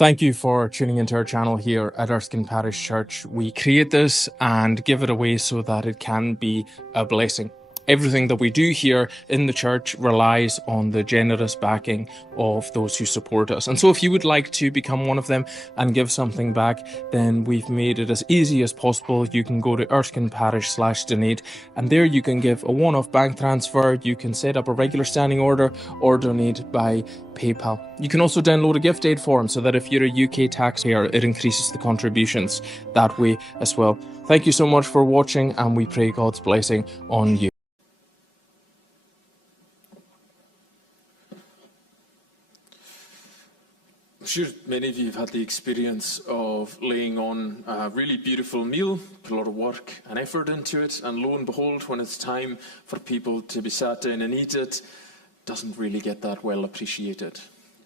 Thank you for tuning into our channel here at Erskine Parish Church. We create this and give it away so that it can be a blessing. Everything that we do here in the church relies on the generous backing of those who support us. And so if you would like to become one of them and give something back, then we've made it as easy as possible. You can go to erskine.parish/donate, and there you can give a one-off bank transfer. You can set up a regular standing order or donate by PayPal. You can also download a gift aid form so that if you're a UK taxpayer, it increases the contributions that way as well. Thank you so much for watching, and we pray God's blessing on you. I'm sure many of you have had the experience of laying on a really beautiful meal, put a lot of work and effort into it, and lo and behold, when it's time for people to be sat down and eat it, doesn't really get that well appreciated.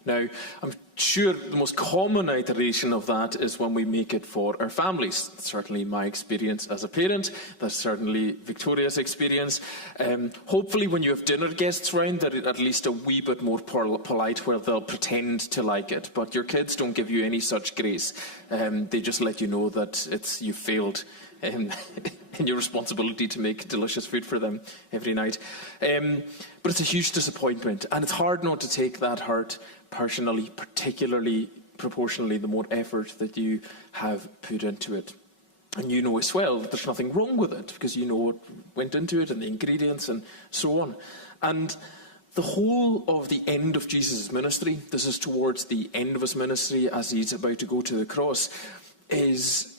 Now, I'm sure the most common iteration of that is when we make it for our families. That's certainly my experience as a parent. That's certainly Victoria's experience. Hopefully when you have dinner guests round, they're at least a wee bit more polite, where they'll pretend to like it. But your kids don't give you any such grace. They just let you know that you failed in your responsibility to make delicious food for them every night. But it's a huge disappointment, and it's hard not to take that hurt personally, particularly proportionally the more effort that you have put into it. And you know as well that there's nothing wrong with it, because you know what went into it and the ingredients and so on. And the whole of the end of Jesus' ministry, this is towards the end of his ministry as he's about to go to the cross, is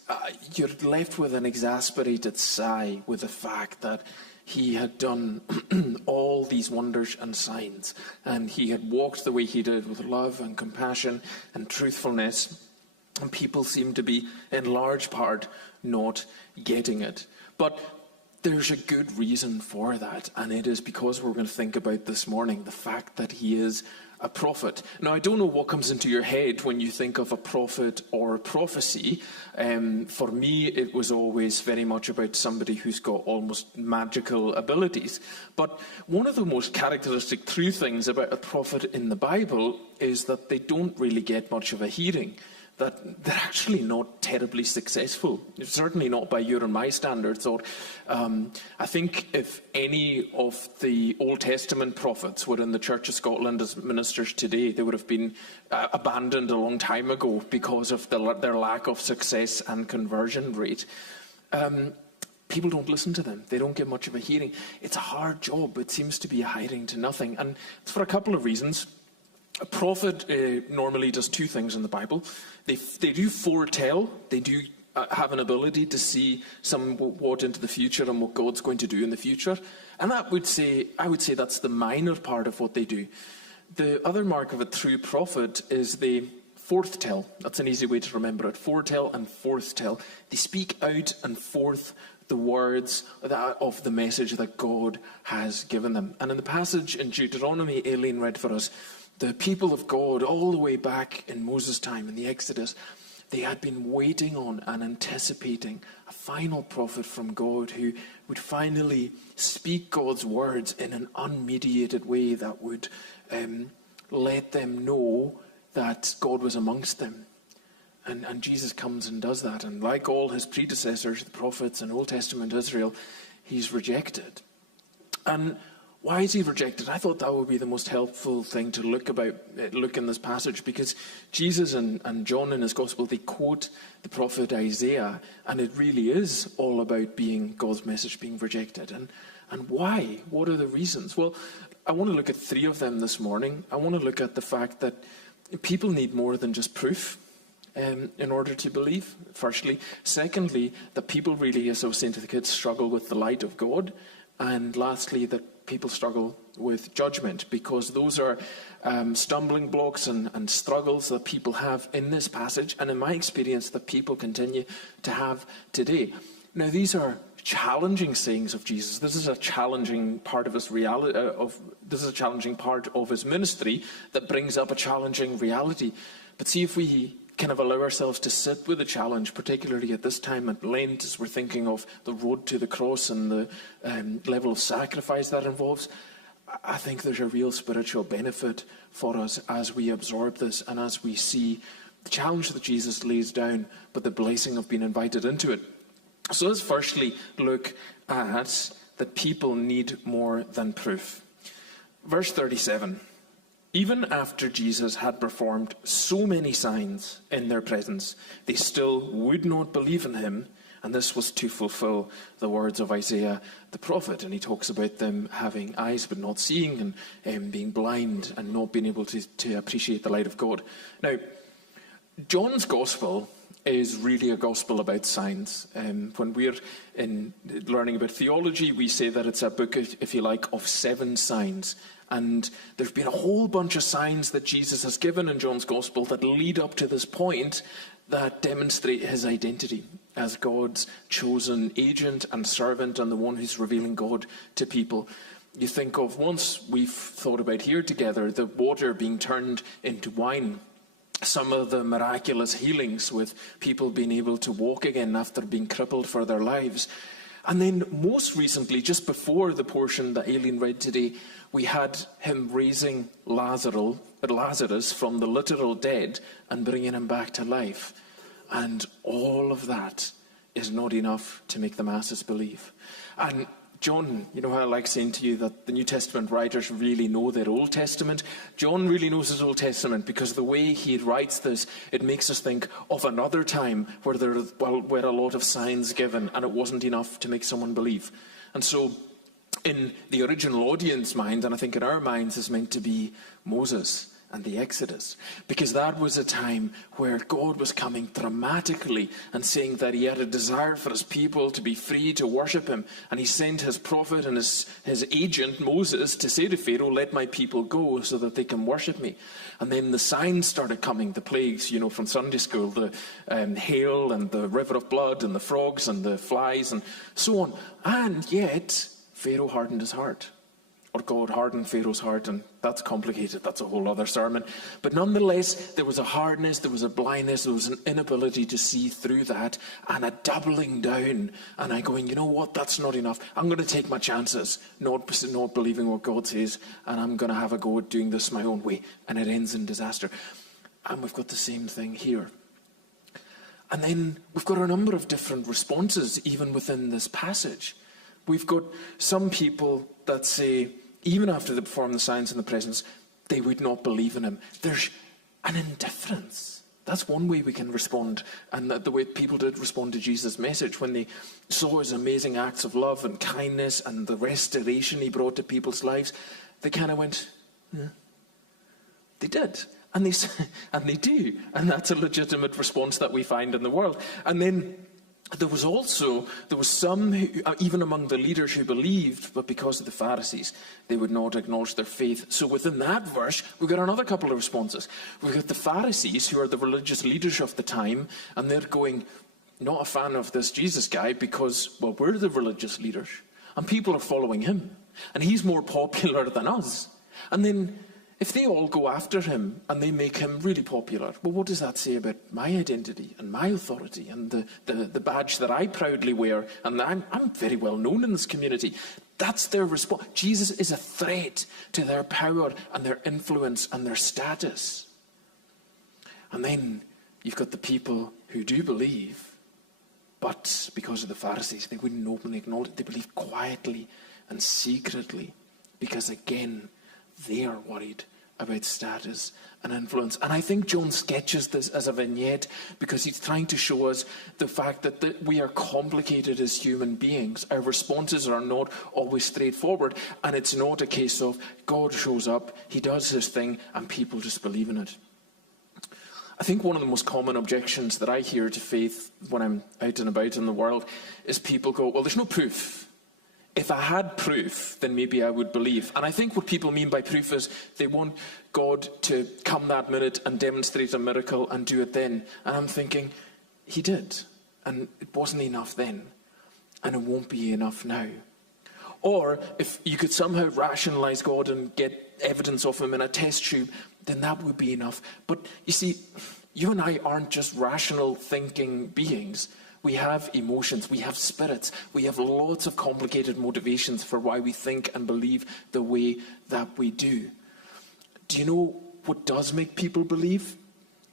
you're left with an exasperated sigh with the fact that he had done all these wonders and signs, and he had walked the way he did with love and compassion and truthfulness, and people seem to be, in large part, not getting it. But there's a good reason for that, and it is because we're going to think about this morning the fact that he is a prophet. Now, I don't know what comes into your head when you think of a prophet or prophecy. For me, it was always very much about somebody who's got almost magical abilities. But one of the most characteristic true things about a prophet in the Bible is that they don't really get much of a hearing. That they're actually not terribly successful, certainly not by your and my standards. Or I think if any of the Old Testament prophets were in the Church of Scotland as ministers today, they would have been abandoned a long time ago because of their lack of success and conversion rate. People don't listen to them. They don't get much of a hearing. It's a hard job. It seems to be a hiding to nothing. And it's for a couple of reasons. A prophet normally does two things in the Bible. They do foretell. They do have an ability to see somewhat into the future and what God's going to do in the future. And I would say that's the minor part of what they do. The other mark of a true prophet is they forthtell. That's an easy way to remember it. Foretell and forthtell. They speak out and forth the words of the message that God has given them. And in the passage in Deuteronomy, Aileen read for us, the people of God, all the way back in Moses' time, in the Exodus, they had been waiting on and anticipating a final prophet from God who would finally speak God's words in an unmediated way that would let them know that God was amongst them. And Jesus comes and does that. And like all his predecessors, the prophets in Old Testament Israel, he's rejected. And why is he rejected? I thought that would be the most helpful thing to look in this passage, because Jesus and John in his gospel, they quote the prophet Isaiah, and it really is all about God's message being rejected. And why? What are the reasons? Well, I want to look at three of them this morning. I want to look at the fact that people need more than just proof in order to believe, firstly. Secondly, that people really, as I was saying to the kids, struggle with the light of God. And lastly, that people struggle with judgment, because those are stumbling blocks and struggles that people have in this passage, and in my experience that people continue to have today. Now, these are challenging sayings of Jesus. This is a challenging part of his reality. This is a challenging part of his ministry that brings up a challenging reality. But see if we kind of allow ourselves to sit with the challenge, particularly at this time at Lent, as we're thinking of the road to the cross and the level of sacrifice that involves. I think there's a real spiritual benefit for us as we absorb this and as we see The challenge that Jesus lays down, but the blessing of being invited into it. So let's firstly look at that people need more than proof. Verse 37. Even after Jesus had performed so many signs in their presence, they still would not believe in him. And this was to fulfill the words of Isaiah the prophet. And he talks about them having eyes but not seeing, and being blind and not being able to appreciate the light of God. Now, John's gospel is really a gospel about signs. When we're learning about theology, we say that it's a book, if you like, of 7 signs. And there's been a whole bunch of signs that Jesus has given in John's gospel that lead up to this point that demonstrate his identity as God's chosen agent and servant and the one who's revealing God to people. You think of, once we've thought about here together, the water being turned into wine. Some of the miraculous healings with people being able to walk again after being crippled for their lives. And then most recently, just before the portion that Aileen read today, we had him raising Lazarus from the literal dead and bringing him back to life. And all of that is not enough to make the masses believe. And John, you know how I like saying to you that the New Testament writers really know their Old Testament? John really knows his Old Testament, because the way he writes this, it makes us think of another time where there were a lot of signs given and it wasn't enough to make someone believe. And so in the original audience mind, and I think in our minds, is meant to be Moses and the Exodus, because that was a time where God was coming dramatically and saying that he had a desire for his people to be free to worship him, and he sent his prophet and his agent Moses to say to Pharaoh, let my people go so that they can worship me. And then the signs started coming, the plagues, you know, from Sunday school, the hail and the river of blood and the frogs and the flies and so on. And yet Pharaoh hardened his heart. Or God hardened Pharaoh's heart, and that's complicated. That's a whole other sermon. But nonetheless, there was a hardness, there was a blindness, there was an inability to see through that, and a doubling down. And I going, you know what, that's not enough. I'm going to take my chances, not believing what God says, and I'm going to have a go at doing this my own way. And it ends in disaster. And we've got the same thing here. And then we've got a number of different responses, even within this passage. We've got some people that say, even after they perform the signs in the presence, they would not believe in him. There's an indifference. That's one way we can respond. And the way people did respond to Jesus' message when they saw his amazing acts of love and kindness and the restoration he brought to people's lives, they kind of went, yeah. They did. And they do. And that's a legitimate response that we find in the world. And then there was some, who, even among the leaders, who believed, but because of the Pharisees, they would not acknowledge their faith. So within that verse, we've got another couple of responses. We've got the Pharisees, who are the religious leaders of the time, and they're going, not a fan of this Jesus guy because, well, we're the religious leaders, and people are following him, and he's more popular than us. And then if they all go after him and they make him really popular, well, what does that say about my identity and my authority and the badge that I proudly wear, and I'm very well known in this community? That's their response. Jesus is a threat to their power and their influence and their status. And then you've got the people who do believe, but because of the Pharisees, they wouldn't openly acknowledge it. They believe quietly and secretly, because again, they are worried about status and influence. And I think John sketches this as a vignette because he's trying to show us the fact that we are complicated as human beings. Our responses are not always straightforward, and it's not a case of God shows up, he does his thing, and people just believe in it. I think one of the most common objections that I hear to faith when I'm out and about in the world is people go, well, there's no proof. If I had proof, then maybe I would believe. And I think what people mean by proof is they want God to come that minute and demonstrate a miracle and do it then. And I'm thinking, he did. And it wasn't enough then. And it won't be enough now. Or if you could somehow rationalize God and get evidence of him in a test tube, then that would be enough. But you see, you and I aren't just rational thinking beings. We have emotions, we have spirits, we have lots of complicated motivations for why we think and believe the way that we do. Do you know what does make people believe?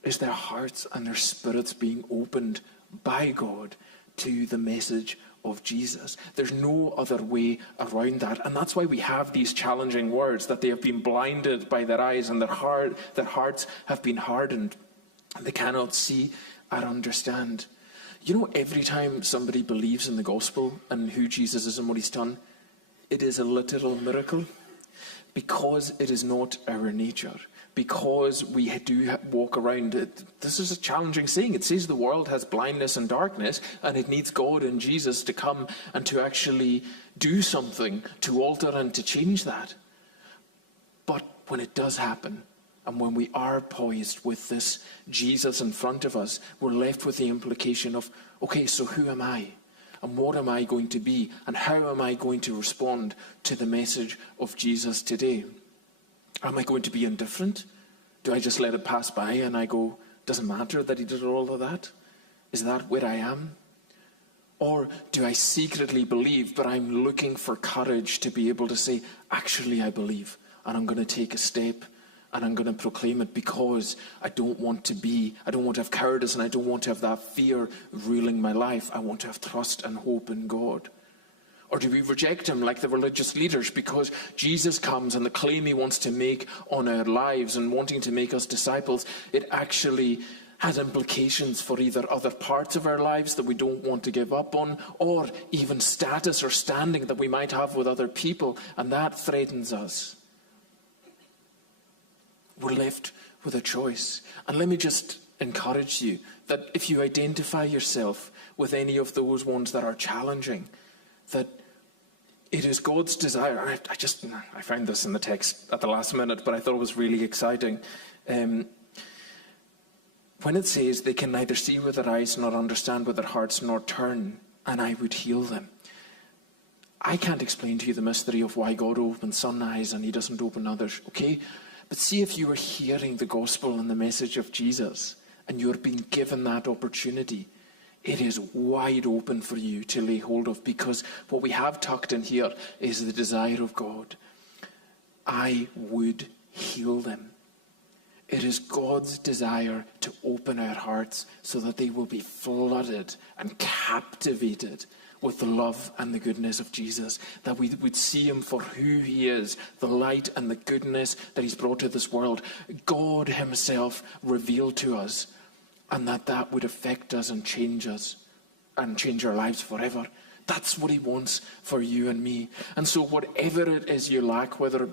is their hearts and their spirits being opened by God to the message of Jesus. There's no other way around that. And that's why we have these challenging words, that they have been blinded by their eyes and their hearts have been hardened. They cannot see or understand. You know, every time somebody believes in the gospel and who Jesus is and what he's done, it is a literal miracle, because it is not our nature. Because we do walk around, this is a challenging saying. It says the world has blindness and darkness, and it needs God and Jesus to come and to actually do something to alter and to change that. But when it does happen, and when we are poised with this Jesus in front of us, we're left with the implication of, okay, so who am I? And what am I going to be? And how am I going to respond to the message of Jesus today? Am I going to be indifferent? Do I just let it pass by and I go, doesn't matter that he did all of that? Is that where I am? Or do I secretly believe, but I'm looking for courage to be able to say, actually I believe, and I'm going to take a step and I'm going to proclaim it, because I don't want to have cowardice, and I don't want to have that fear ruling my life. I want to have trust and hope in God. Or do we reject him like the religious leaders, because Jesus comes and the claim he wants to make on our lives and wanting to make us disciples, it actually has implications for either other parts of our lives that we don't want to give up on, or even status or standing that we might have with other people, and that threatens us. We're left with a choice. And let me just encourage you that if you identify yourself with any of those ones that are challenging, that it is God's desire. I found this in the text at the last minute, but I thought it was really exciting. When it says they can neither see with their eyes nor understand with their hearts nor turn, and I would heal them. I can't explain to you the mystery of why God opens some eyes and he doesn't open others, okay? But see, if you were hearing the gospel and the message of Jesus and you're being given that opportunity, it is wide open for you to lay hold of, because what we have tucked in here is the desire of God. I would heal them. It is God's desire to open our hearts so that they will be flooded and captivated with the love and the goodness of Jesus, that we would see him for who he is, the light and the goodness that he's brought to this world, God himself revealed to us, and that would affect us and change our lives forever. That's what he wants for you and me. And so whatever it is you lack, whether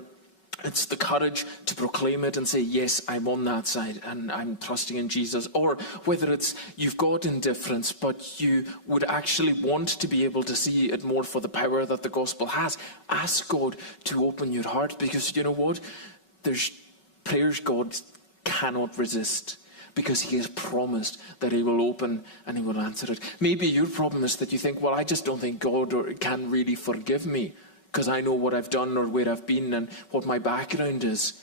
it's the courage to proclaim it and say, yes, I'm on that side and I'm trusting in Jesus, or whether it's you've got indifference but you would actually want to be able to see it more for the power that the gospel has, ask God to open your heart, because you know what? There's prayers God cannot resist, because he has promised that he will open and he will answer it. Maybe your problem is that you think, well, I just don't think God can really forgive me, because I know what I've done or where I've been and what my background is.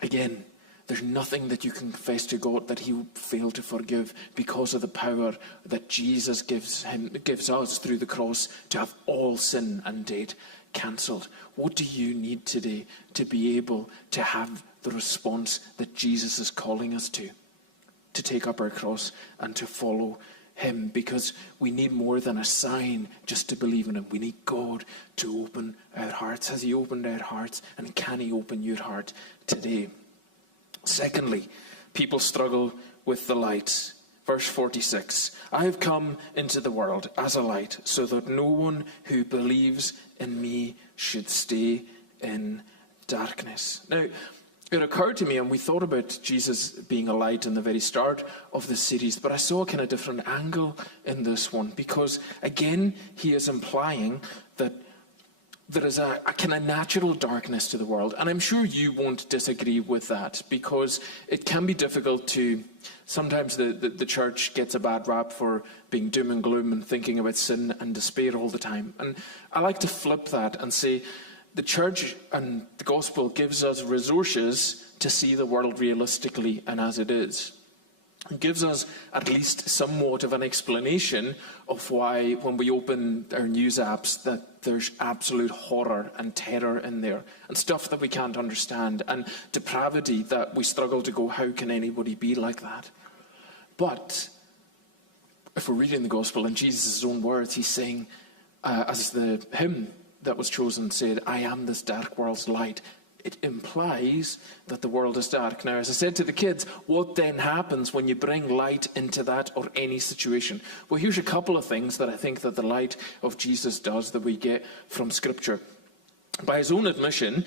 Again, there's nothing that you can confess to God that he will fail to forgive, because of the power that Jesus gives us through the cross to have all sin and debt cancelled. What do you need today to be able to have the response that Jesus is calling us to take up our cross and to follow him? Because we need more than a sign just to believe in him. We need God to open our hearts. Has he opened our hearts, and can he open your heart today? Secondly, people struggle with the light. Verse 46, I have come into the world as a light, so that no one who believes in me should stay in darkness. Now, it occurred to me, and we thought about Jesus being a light in the very start of the series, but I saw a kind of different angle in this one, because again, he is implying that there is a kind of natural darkness to the world. And I'm sure you won't disagree with that, because it can be difficult to, sometimes the church gets a bad rap for being doom and gloom and thinking about sin and despair all the time. And I like to flip that and say, the church and the gospel gives us resources to see the world realistically and as it is. It gives us at least somewhat of an explanation of why, when we open our news apps, that there's absolute horror and terror in there, and stuff that we can't understand, and depravity that we struggle to go, how can anybody be like that? But if we're reading the gospel in Jesus' own words, he's saying, as the hymn that was chosen said, I am this dark world's light. It implies that the world is dark. Now, as I said to the kids, what then happens when you bring light into that or any situation? Well, here's a couple of things that I think that the light of Jesus does that we get from Scripture. By his own admission,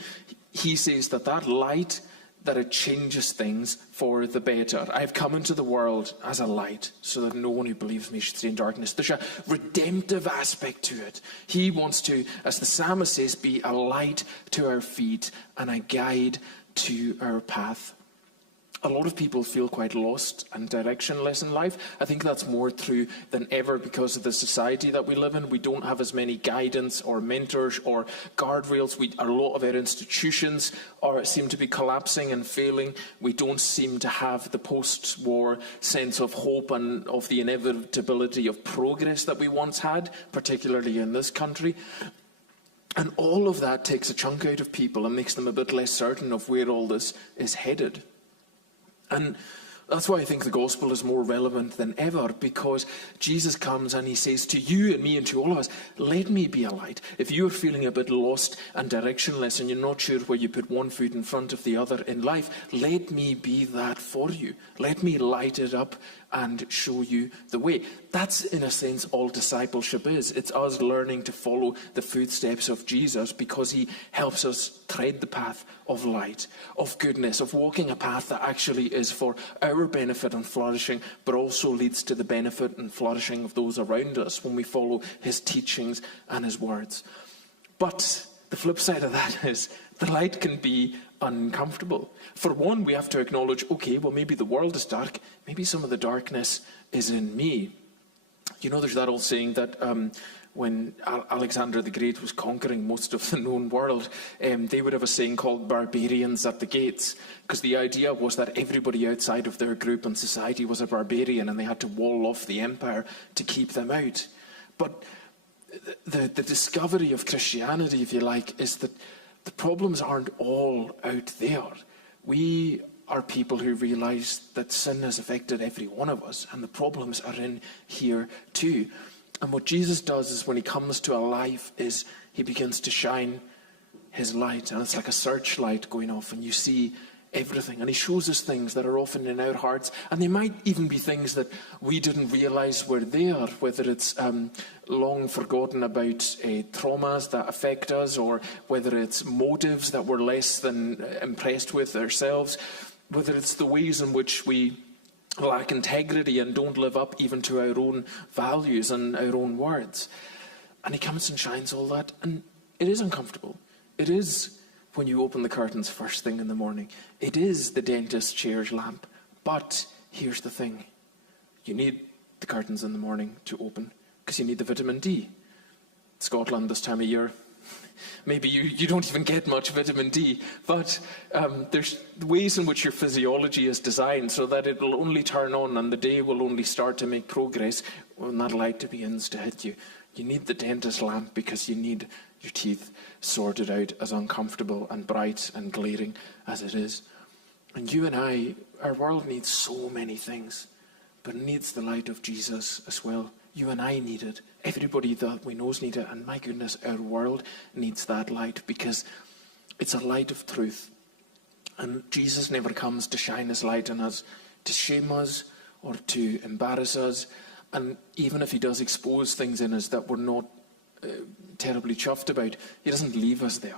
he says that that light, that it changes things for the better. I have come into the world as a light, so that no one who believes me should stay in darkness. There's a redemptive aspect to it. He wants to, as the psalmist says, be a light to our feet and a guide to our path. A lot of people feel quite lost and directionless in life. I think that's more true than ever because of the society that we live in. We don't have as many guidance or mentors or guardrails. A lot of our institutions seem to be collapsing and failing. We don't seem to have the post-war sense of hope and of the inevitability of progress that we once had, particularly in this country. And all of that takes a chunk out of people and makes them a bit less certain of where all this is headed. And that's why I think the gospel is more relevant than ever, because Jesus comes and he says to you and me and to all of us, let me be a light. If you're feeling a bit lost and directionless and you're not sure where you put one foot in front of the other in life, let me be that for you. Let me light it up and show you the way. That's, in a sense, all discipleship is. It's us learning to follow the footsteps of Jesus because he helps us tread the path of light, of goodness, of walking a path that actually is for our benefit and flourishing, but also leads to the benefit and flourishing of those around us when we follow his teachings and his words. But the flip side of that is the light can be uncomfortable. For one, we have to acknowledge, okay, well, maybe the world is dark. Maybe some of the darkness is in me. You know, there's that old saying that when Alexander the Great was conquering most of the known world, they would have a saying called barbarians at the gates, because the idea was that everybody outside of their group and society was a barbarian and they had to wall off the empire to keep them out. But the discovery of Christianity, if you like, is that the problems aren't all out there. We are people who realise that sin has affected every one of us, and the problems are in here too. And what Jesus does is when he comes to a life is he begins to shine his light, and it's like a searchlight going off, and you see everything. And he shows us things that are often in our hearts, and they might even be things that we didn't realise were there, whether it's long forgotten about traumas that affect us, or whether it's motives that we're less than impressed with ourselves, whether it's the ways in which we lack integrity and don't live up even to our own values and our own words. And he comes and shines all that, and it is uncomfortable. It is when you open the curtains first thing in the morning. It is the dentist chair's lamp. But here's the thing. You need the curtains in the morning to open because you need the vitamin D. Scotland this time of year, maybe you don't even get much vitamin D, but there's ways in which your physiology is designed so that it will only turn on and the day will only start to make progress when that light begins to hit you. You need the dentist lamp because you need your teeth sorted out, as uncomfortable and bright and glaring as it is. And you and I, our world needs so many things, but it needs the light of Jesus as well. You and I need it. Everybody that we know needs it. And my goodness, our world needs that light because it's a light of truth. And Jesus never comes to shine his light on us, to shame us or to embarrass us. And even if he does expose things in us that we're not terribly chuffed about, he doesn't leave us there.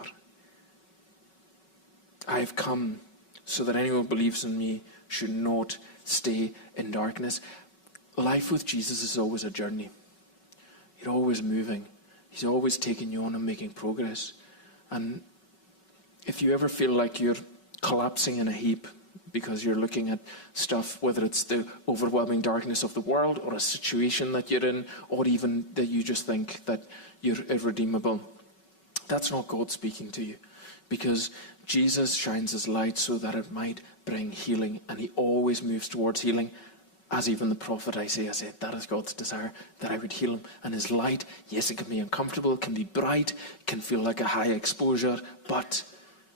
I've come so that anyone who believes in me should not stay in darkness. Life with Jesus is always a journey. You're always moving. He's always taking you on and making progress. And if you ever feel like you're collapsing in a heap because you're looking at stuff, whether it's the overwhelming darkness of the world or a situation that you're in, or even that you just think that you're irredeemable, that's not God speaking to you. Because Jesus shines his light so that it might bring healing, and he always moves towards healing. As even the prophet Isaiah said, that is God's desire, that I would heal him. And his light, yes, it can be uncomfortable, it can be bright, it can feel like a high exposure, but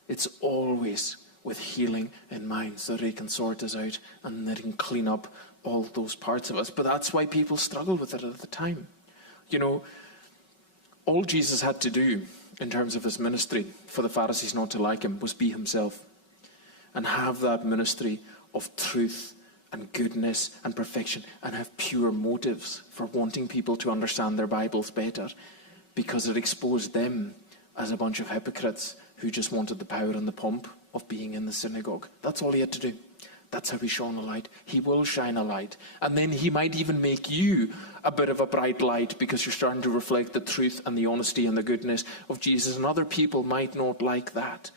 it's always with healing in mind so that he can sort us out and that he can clean up all those parts of us. But that's why people struggle with it at the time. You know, all Jesus had to do in terms of his ministry for the Pharisees not to like him was be himself and have that ministry of truth and goodness and perfection and have pure motives for wanting people to understand their Bibles better, because it exposed them as a bunch of hypocrites who just wanted the power and the pomp of being in the synagogue. That's all he had to do. That's how he shone a light. He will shine a light. And then he might even make you a bit of a bright light because you're starting to reflect the truth and the honesty and the goodness of Jesus. And other people might not like that.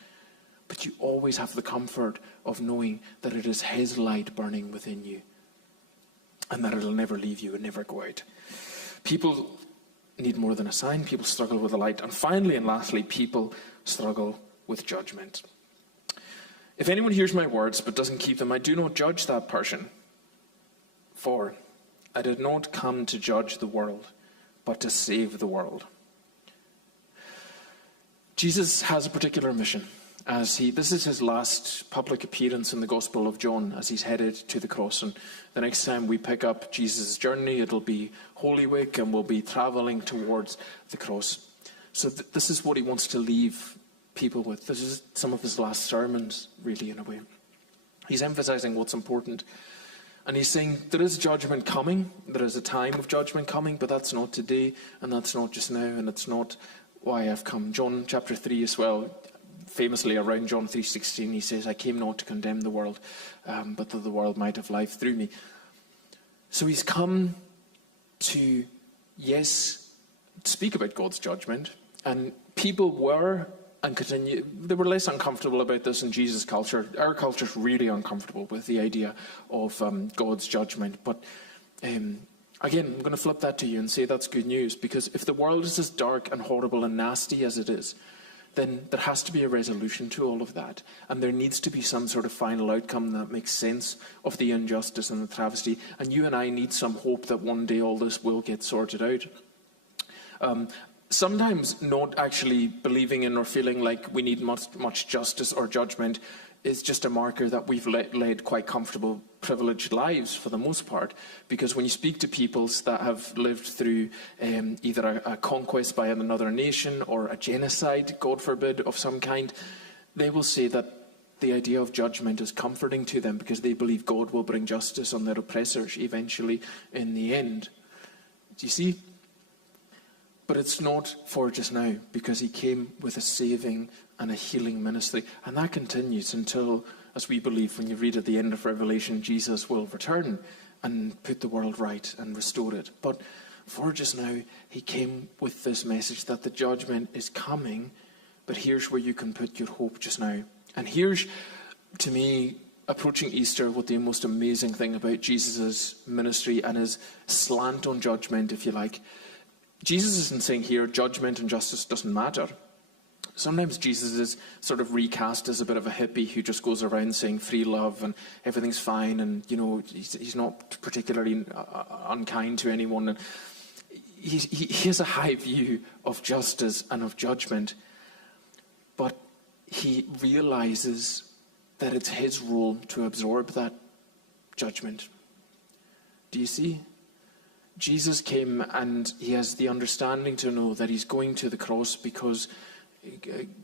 But you always have the comfort of knowing that it is his light burning within you. And that it'll never leave you and never go out. People need more than a sign. People struggle with the light. And finally and lastly, people struggle with judgment. If anyone hears my words but doesn't keep them, I do not judge that person. For I did not come to judge the world, but to save the world. Jesus has a particular mission. This is his last public appearance in the Gospel of John as he's headed to the cross. And the next time we pick up Jesus' journey, it'll be Holy Week and we'll be travelling towards the cross. So this is what he wants to leave people with. This is some of his last sermons, really, in a way. He's emphasizing what's important. And he's saying there is judgment coming. There is a time of judgment coming, but that's not today, and that's not just now, and it's not why I've come. John chapter 3 as well, famously around John 3:16, he says, I came not to condemn the world, but that the world might have life through me. So he's come to, yes, speak about God's judgment. And people were and continue, they were less uncomfortable about this in Jesus' culture. Our culture is really uncomfortable with the idea of God's judgment. But again, I'm going to flip that to you and say that's good news, because if the world is as dark and horrible and nasty as it is, then there has to be a resolution to all of that. And there needs to be some sort of final outcome that makes sense of the injustice and the travesty. And you and I need some hope that one day all this will get sorted out. Sometimes not actually believing in or feeling like we need much justice or judgment is just a marker that we've led quite comfortable, privileged lives for the most part. Because when you speak to peoples that have lived through either a conquest by another nation or a genocide, God forbid, of some kind, they will say that the idea of judgment is comforting to them because they believe God will bring justice on their oppressors eventually in the end. Do you see? But it's not for just now, because he came with a saving and a healing ministry. And that continues until, as we believe, when you read at the end of Revelation, Jesus will return and put the world right and restore it. But for just now, he came with this message that the judgment is coming, but here's where you can put your hope just now. And here's, to me, approaching Easter, what the most amazing thing about Jesus' ministry and his slant on judgment, if you like. Jesus isn't saying here judgment and justice doesn't matter. Sometimes Jesus is sort of recast as a bit of a hippie who just goes around saying free love and everything's fine, and he's not particularly unkind to anyone. And he has a high view of justice and of judgment, but he realizes that it's his role to absorb that judgment. Do you see? Jesus came and he has the understanding to know that he's going to the cross because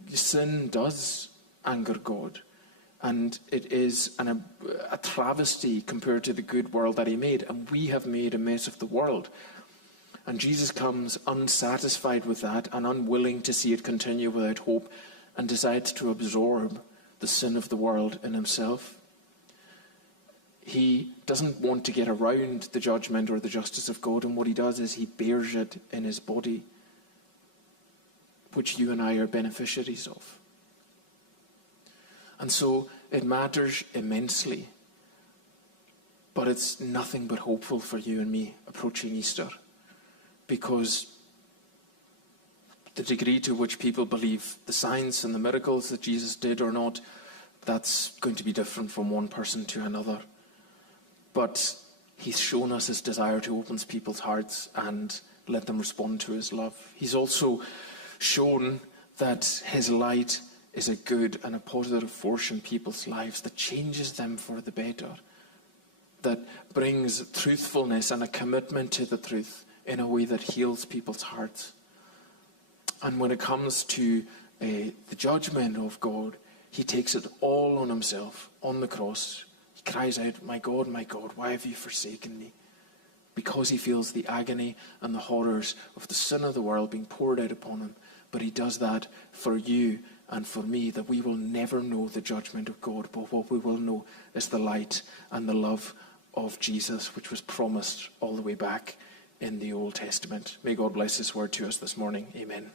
sin does anger God. And it is a travesty compared to the good world that he made. And we have made a mess of the world. And Jesus comes unsatisfied with that and unwilling to see it continue without hope, and decides to absorb the sin of the world in himself. He doesn't want to get around the judgment or the justice of God, and what he does is he bears it in his body, which you and I are beneficiaries of. And so it matters immensely, but it's nothing but hopeful for you and me approaching Easter, because the degree to which people believe the signs and the miracles that Jesus did or not, that's going to be different from one person to another. But he's shown us his desire to open people's hearts and let them respond to his love. He's also shown that his light is a good and a positive force in people's lives that changes them for the better. that brings truthfulness and a commitment to the truth in a way that heals people's hearts. And when it comes to the judgment of God, he takes it all on himself on the cross. He cries out, my God, why have you forsaken me? Because he feels the agony and the horrors of the sin of the world being poured out upon him. But he does that for you and for me, that we will never know the judgment of God, but what we will know is the light and the love of Jesus, which was promised all the way back in the Old Testament. May God bless his word to us this morning. Amen.